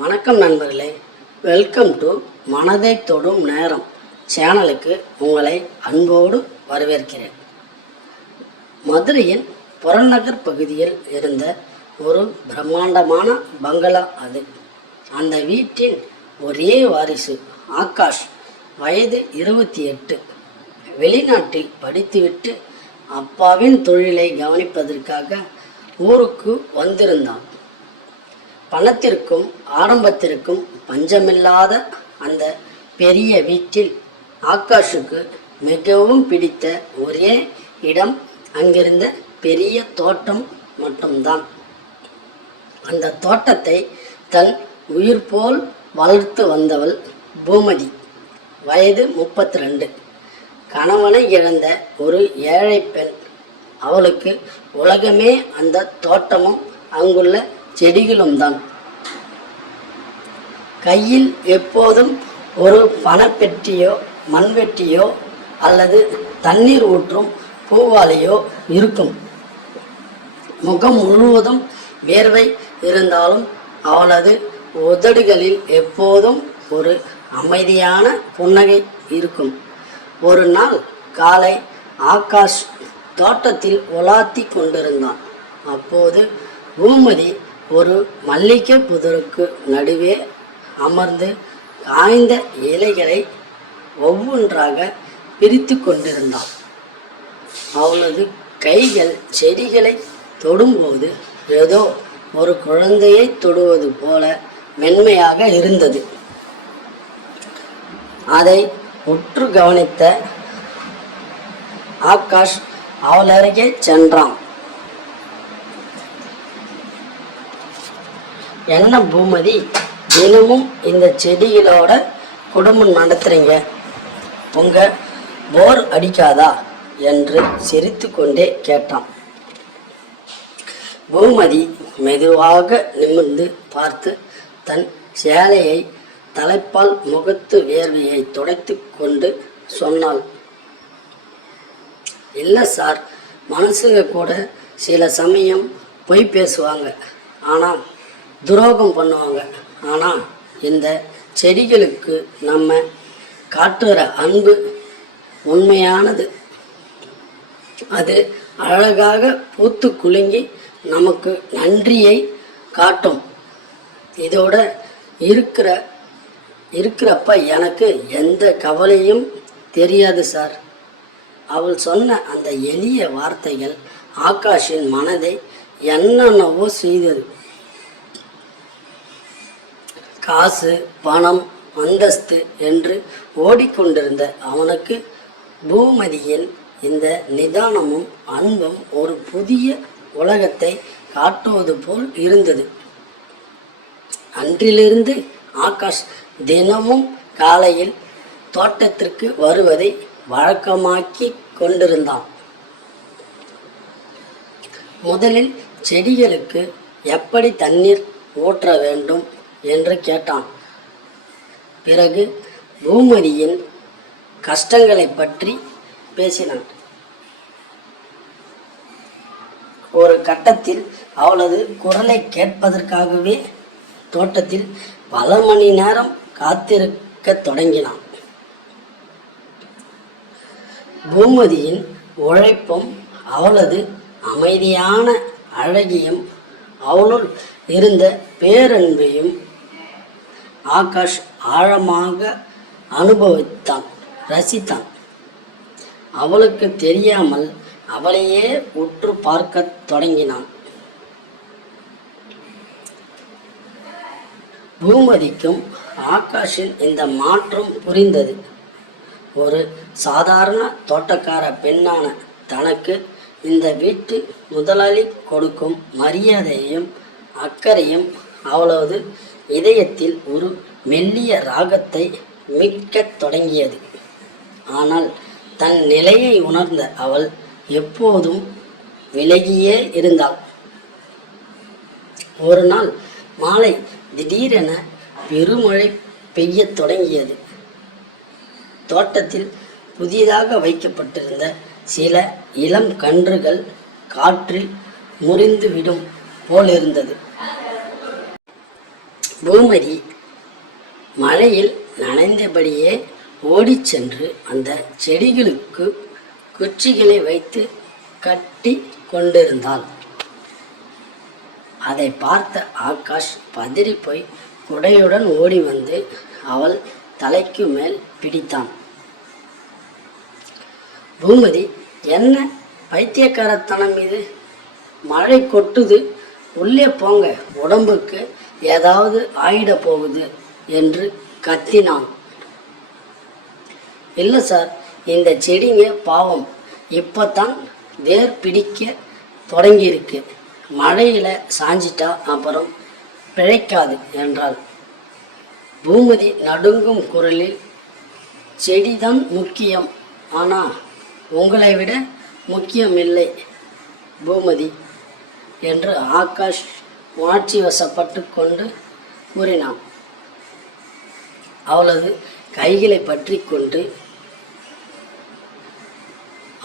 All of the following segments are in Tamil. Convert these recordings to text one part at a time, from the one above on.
வணக்கம் நண்பர்களே, வெல்கம் டு மனதை தொடும் நேரம் சேனலுக்கு உங்களை அன்போடு வரவேற்கிறேன். மதுரையின் புறநகர் பகுதியில் இருந்த ஒரு பிரம்மாண்டமான பங்களா அது. அந்த வீட்டின் ஒரே வாரிசு ஆகாஷ், வயது 28, வெளிநாட்டில் படித்துவிட்டு அப்பாவின் தொழிலை கவனிப்பதற்காக ஊருக்கு வந்திருந்தான். பணத்திற்கும் ஆடம்பரத்திற்கும் பஞ்சமில்லாத அந்த பெரிய வீட்டில் ஆகாஷுக்கு மிகவும் பிடித்த ஒரே இடம் அங்கிருந்த பெரிய தோட்டம் மட்டும்தான். அந்த தோட்டத்தை தன் உயிர் போல் வளர்த்து வந்தவள் பூமதி, வயது 32, கணவனை இழந்த ஒரு ஏழை பெண். அவளுக்கு உலகமே அந்த தோட்டமும் அங்குள்ள செடிகளும் தான். கையில் எப்போதும் ஒரு பணப்பெட்டியோ மண்வெட்டியோ அல்லது தண்ணீர் ஊற்றும் பூவாலையோ இருக்கும். முகம் முழுவதும் வேர்வை இருந்தாலும் அவளது உதடுகளில் எப்போதும் ஒரு அமைதியான புன்னகை இருக்கும். ஒரு நாள் காலை ஆகாஷ் தோட்டத்தில் உலாத்தி கொண்டிருந்தான். அப்போது பூமதி ஒரு மல்லிகை புதருக்கு நடுவே அமர்ந்து காய்ந்த இலைகளை ஒவ்வொன்றாக பிரித்து கொண்டிருந்தாள். அவளது கைகள் செடிகளை தொடும்போது ஏதோ ஒரு குழந்தையை தொடுவது போல மென்மையாக இருந்தது. அதை உற்று கவனித்த ஆகாஷ் அவள் அருகே சென்றான். என்ன பூமதி, தினமும் இந்த செடிகளோட குடும்பம் நடத்துறீங்க, உங்க போர் அடிக்காதா என்று சிரித்து கொண்டே கேட்டான். பூமதி மெதுவாக நிமிர்ந்து பார்த்து தன் சேலையை தலைப்பால் முகத்து வேர்வையை துடைத்து கொண்டு சொன்னாள், இல்லை சார், மனசுங்க கூட சில சமயம் பொய் பேசுவாங்க, ஆனால் துரோகம் பண்ணுவாங்க. ஆனால் இந்த செடிகளுக்கு நம்ம காட்டுற அன்பு உண்மையானது. அது அழகாக பூத்து குலுங்கி நமக்கு நன்றியை காட்டும். இதோட இருக்கிறப்ப எனக்கு எந்த கவலையும் தெரியாது சார். அவள் சொன்ன அந்த எளிய வார்த்தைகள் ஆகாஷின் மனதை என்னென்னவோ செய்தது. காசு, பணம், அந்தஸ்து என்று ஓடிக்கொண்டிருந்த அவனுக்கு பூமதியின் இந்த நிதானமும் அன்பும் ஒரு புதிய உலகத்தை காட்டுவது போல் இருந்தது. அன்றிலிருந்து ஆகாஷ் தினமும் காலையில் தோட்டத்திற்கு வருவதை வழக்கமாக்கி கொண்டிருந்தான். முதலில் செடிகளுக்கு எப்படி தண்ணீர் ஊற்ற வேண்டும் என்று கேட்டான். பிறகு பூமதியின் கஷ்டங்களை பற்றி பேசினான். ஒரு கட்டத்தில் அவளது குரலை கேட்பதற்காகவே தோட்டத்தில் பல மணி நேரம் காத்திருக்க தொடங்கினான். பூமதியின் உழைப்பும் அவளது அமைதியான அழகியும் அவளுள் இருந்த பேரன்பையும் ஆகாஷ் ஆழமாக அனுபவித்தான், ரசித்தான். அவளுக்கு தெரியாமல் அவளையே உற்று பார்க்க தொடங்கினான். பூமதிக்கும் ஆகாஷின் இந்த மாற்றம் புரிந்தது. ஒரு சாதாரண தோட்டக்கார பெண்ணான தனக்கு இந்த வீட்டு முதலாளி கொடுக்கும் மரியாதையையும் அக்கறையும் அவளது இதயத்தில் ஒரு மெல்லிய ராகத்தை மீட்கத் தொடங்கியது. ஆனால் தன் நிலையை உணர்ந்த அவள் எப்போதும் விலகியே இருந்தாள். ஒரு நாள் மாலை திடீரென பெருமழை பெய்யத் தொடங்கியது. தோட்டத்தில் புதிதாக வைக்கப்பட்டிருந்த சில இளம் கன்றுகள் காற்றில் முறிந்துவிடும் போலிருந்தது. பூமதி மழையில் நனைந்தபடியே ஓடிச் சென்று அந்த செடிகளுக்கு குச்சிகளை வைத்து கட்டி கொண்டிருந்தாள். அதை பார்த்த ஆகாஷ் பதறி போய் குடையுடன் ஓடி வந்து அவள் தலைக்கு மேல் பிடித்தான். பூமதி, என்ன பைத்தியக்காரத்தனம் இது? மழை கொட்டுது, உள்ளே போங்க, உடம்புக்கு ஏதாவது ஆயிட போகுது என்று கத்தினான். இல்லை சார், இந்த செடிங்க பாவம் இப்போத்தான் வேர் பிடிக்க தொடங்கியிருக்கு, மழையில் சாஞ்சிட்டா அப்புறம் பிழைக்காது என்றாள். பூமதி நடுங்கும் குரலில், செடிதான் முக்கியம், ஆனால் உங்களை விட முக்கியம் இல்லை பூமதி என்று ஆகாஷ் உணர்ச்சி வசப்பட்டு கொண்டு கூறினான். அவளது கைகளை பற்றி கொண்டு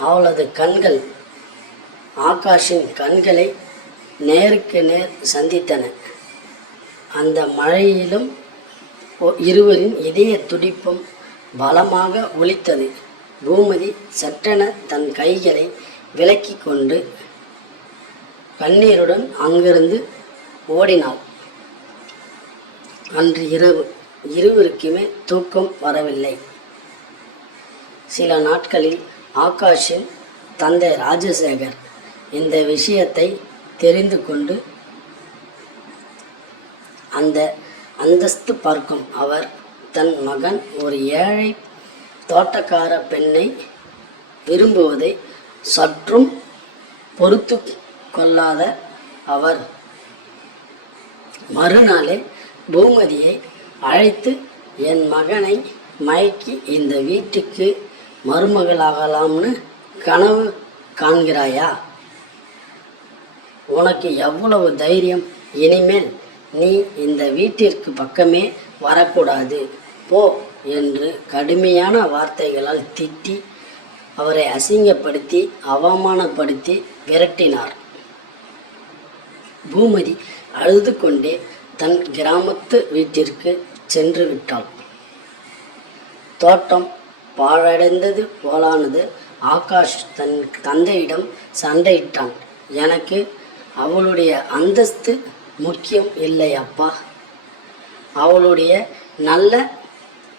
அவளது கண்கள் ஆகாஷின் கண்களை நேருக்கு நேர் சந்தித்தன. அந்த மழையிலும் இருவரின் இதய துடிப்பும் பலமாக ஒலித்தது. பூமதி சட்டென தன் கைகளை விலக்கி கொண்டு கண்ணீருடன் அங்கிருந்து ஓடினாள். அன்று இரவு இருவருக்குமே தூக்கம் வரவில்லை. சில நாட்களில் ஆகாஷின் தந்தை ராஜசேகர் இந்த விஷயத்தை தெரிந்து கொண்டு அந்த அந்தஸ்து பார்க்கும் அவர் தன் மகன் ஒரு ஏழை தோட்டக்கார பெண்ணை விரும்புவதை சற்றும் பொறுத்து கொள்ளாத அவர் மறுநாளே பூமதியை அழைத்து, என் மகனை மயக்கி இந்த வீட்டுக்கு மருமகளாகலாம்னு கனவு காண்கிறாயா? உனக்கு எவ்வளவு தைரியம்? இனிமேல் நீ இந்த வீட்டிற்கு பக்கமே வரக்கூடாது, போ என்று கடுமையான வார்த்தைகளால் திட்டி அவரை அசிங்கப்படுத்தி அவமானப்படுத்தி விரட்டினார். பூமதி அழுது கொண்டே தன் கிராமத்து வீட்டிற்கு சென்று விட்டாள். தோட்டம் பாழடைந்தது போலானது. ஆகாஷ் தன் தந்தையிடம் சண்டையிட்டான். எனக்கு அவளுடைய அந்தஸ்து முக்கியம் இல்லை அப்பா, அவளுடைய நல்ல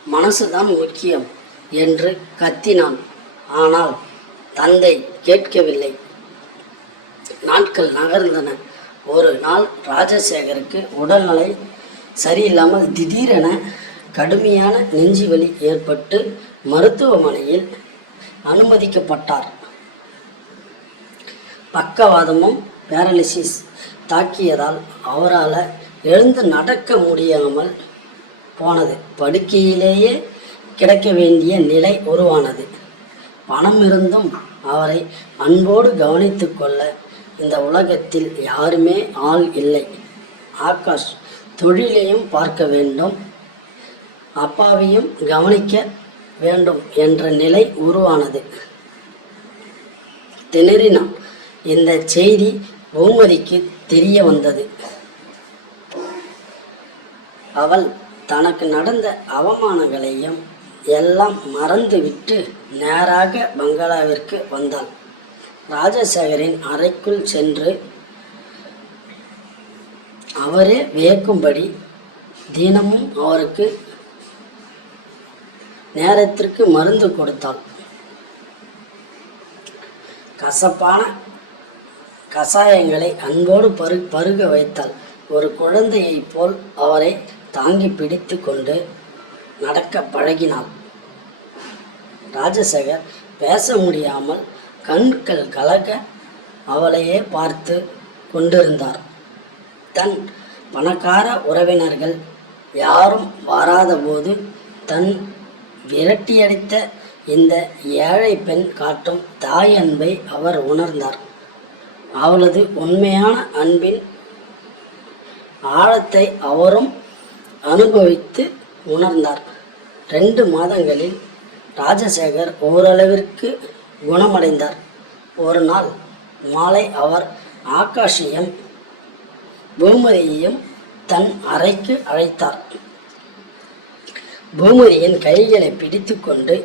மனசுதான் முக்கியம் என்று கத்தினான். ஆனால் தந்தை கேட்கவில்லை. நாட்கள் நகர்ந்தன. ஒரு நாள் ராஜசேகருக்கு உடல்நிலை சரியில்லாமல் திடீரென கடுமையான நெஞ்சுவலி ஏற்பட்டு மருத்துவமனையில் அனுமதிக்கப்பட்டார். பக்கவாதமும் பேரலிசிஸ் தாக்கியதால் அவரால் எழுந்து நடக்க முடியாமல் போனது. படுக்கையிலேயே கிடக்க வேண்டிய நிலை உருவானது. பணம் இருந்தும் அவரை அன்போடு கவனித்து கொள்ள இந்த உலகத்தில் யாருமே ஆள் இல்லை. ஆகாஷ் தொழிலையும் பார்க்க வேண்டும், அப்பாவையும் கவனிக்க வேண்டும் என்ற நிலை உருவானது. திணறினான். இந்த செய்தி பூமதிக்கு தெரிய வந்தது. அவள் தனக்கு நடந்த அவமானங்களையும் எல்லாம் மறந்துவிட்டு நேராக பங்களாவிற்கு வந்தாள். ராஜசேகரின் அறைக்குள் சென்று அவரே வியக்கும்படி தினமும் அவருக்கு நேரத்திற்கு மருந்து கொடுத்தாள். கசப்பான கசாயங்களை அன்போடு பருக வைத்தாள். ஒரு குழந்தையைப் போல் அவரை தாங்கி பிடித்து கொண்டு நடக்க பழகினாள். ராஜசேகர் பேச முடியாமல் கண்கள் கலக அவளையே பார்த்து கொண்டிருந்தார். தன் பணக்கார உறவினர்கள் யாரும் வராதபோது தன் விரட்டியடித்த இந்த ஏழை பெண் காட்டும் தாய் அன்பை அவர் உணர்ந்தார். அவளது உண்மையான அன்பின் ஆழத்தை அவரும் அனுபவித்து உணர்ந்தார். 2 மாதங்களில் ராஜசேகர் ஓரளவிற்கு குணமடைந்தார். ஒரு நாள் மாலை அவர் ஆகாஷையும் பூமதியையும் தன் அறைக்கு அழைத்தார். பூமதியின் கைகளை பிடித்து கொண்டு,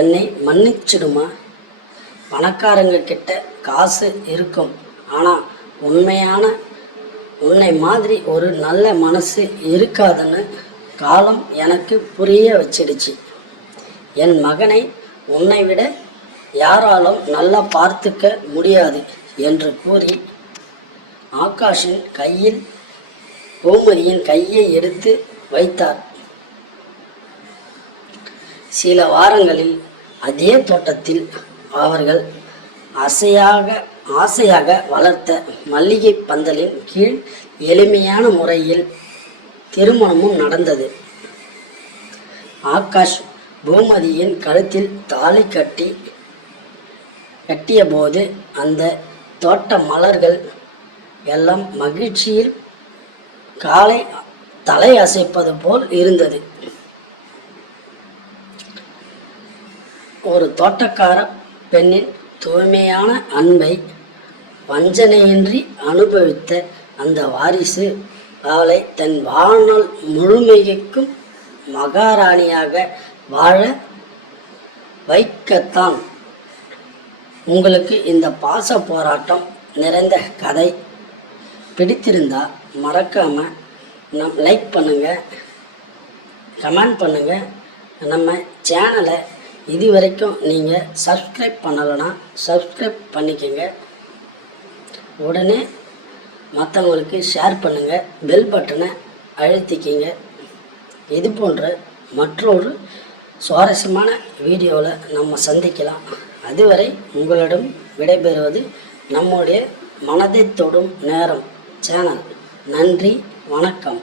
என்னை மன்னிச்சிடுமா, பணக்காரங்க கிட்ட காசு இருக்கும், ஆனால் உண்மையான உன்னை மாதிரி ஒரு நல்ல மனசு இருக்காதுன்னு காலம் எனக்கு புரிய வச்சிடுச்சு. என் மகனை உன்னை விட யாராலும் நல்லா பார்த்துக்க முடியாது என்று கூறி ஆகாஷின் கையில் பூமதியின் கையை எடுத்து வைத்தார். சில வாரங்களில் அதே தோட்டத்தில் அவர்கள் ஆசையாக வளர்த்த மல்லிகை பந்தலின் கீழ் எளிமையான முறையில் திருமணமும் நடந்தது. ஆகாஷ் பூமதியின் கழுத்தில் தாலி கட்டிய போது அந்த தோட்ட மலர்கள் எல்லாம் மகிழ்ச்சியில் தலை அசைப்பது போல் இருந்தது. ஒரு தோட்டக்கார பெண்ணின் தூய்மையான அன்பை வஞ்சனையின்றி அனுபவித்த அந்த வாரிசு அவளை தன் வாழ்நாள் முழுமைக்கும் மகாராணியாக வாழ வைக்கத்தான். உங்களுக்கு இந்த பாச போராட்டம் நிறைந்த கதை பிடித்திருந்தா மறக்காம லைக் பண்ணுங்க, கமெண்ட் பண்ணுங்க. நம்ம சேனலை இது வரைக்கும் நீங்கள் சப்ஸ்கிரைப் பண்ணலைன்னா சப்ஸ்கிரைப் பண்ணிக்கோங்க. உடனே மற்றவங்களுக்கு ஷேர் பண்ணுங்கள், பெல் பட்டனை அழுத்திக்கிங்க. இது போன்ற மற்றொரு சுவாரஸ்யமான வீடியோவில் நம்ம சந்திக்கலாம். அதுவரை உங்களிடம் விடைபெறுவது நம்முடைய மனதை தொடும் நேரம் சேனல். நன்றி, வணக்கம்.